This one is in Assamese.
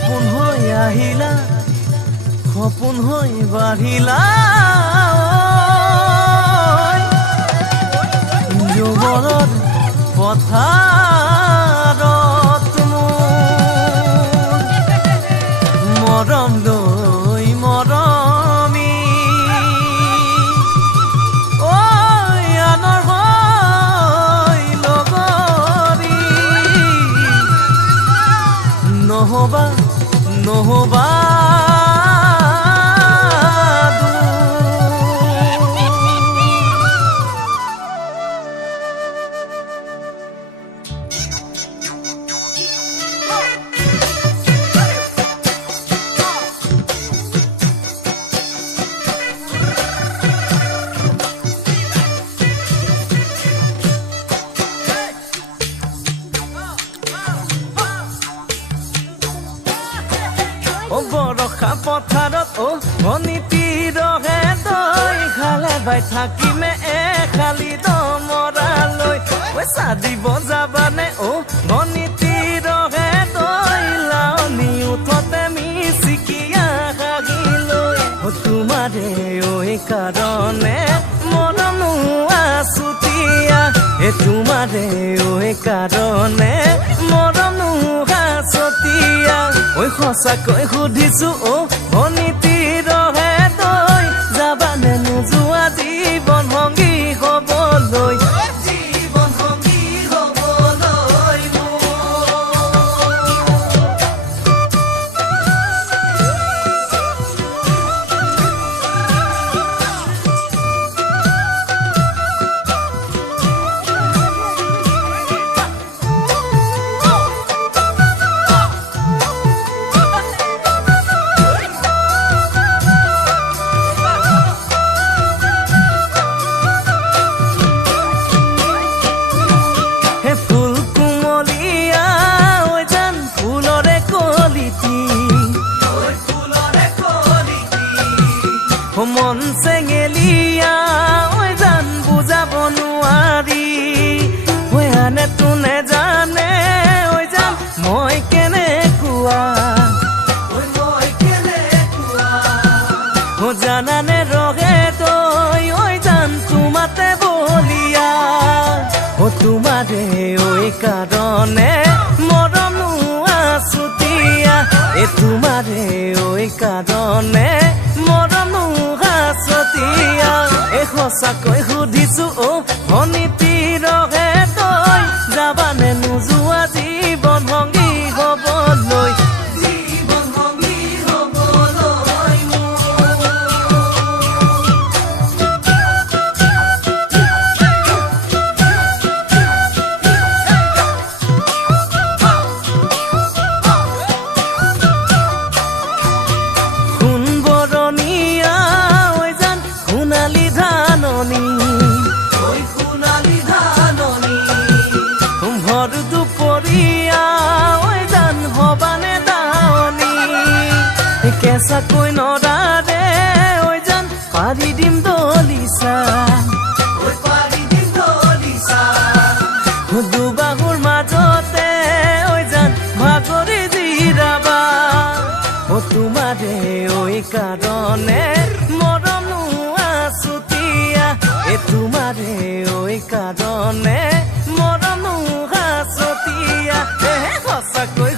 সপোন হৈ আহিলা সপোন হৈ বাঢ়িলা যুগলত পথাৰত মৰম লৈ মৰমি আনৰ হৈ লগৰী নহবা নহবা বৰষা পথাৰত ভনীতি ৰহে তই খালে বাই থাকিমে খালি দমৰালৈ পইচা দিব যাবানে ভনীতি ৰহে তই লাউনি উঠতে মিচিকিয়া হাগিলৈ তোমাৰে কাৰণে মৰম আছুতীয়া তোমাৰে কাৰণে মৰম আছুতীয়া সঁচাকৈ সুধিছো ভনীতি ৰহে তই যাবানে নোযোৱা জীৱন সংগী হ'বলৈ জীৱন সংগী হ'বলৈ মন চেঙেলিয়া জান বুজাব নোৱাৰি আনে তোনে জানে জান মই কেনেকুৱা জানানে ৰহে তই জান তোমাতে বলিয়া তোমাৰে কাৰণে মৰম আছুতীয়া তোমাৰে কাৰণে মৰম আছুতীয়া সঁচাকৈ সুধিছো ভনীতি ৰহে তই যাবানে নোযোৱা জীৱন সংগী হ'বলৈ জীৱন সংগী হ'বলৈ কেঁচাকৈ নৰাৰে জান পাৰি দিম দলিচা দুবাহুৰ মাজতে জান ভাগৰি জিৰাবা তোমাৰে কাৰণে মৰম আছুতীয়া তোমাৰে কাৰণে মৰম আছুতীয়া সঁচাকৈ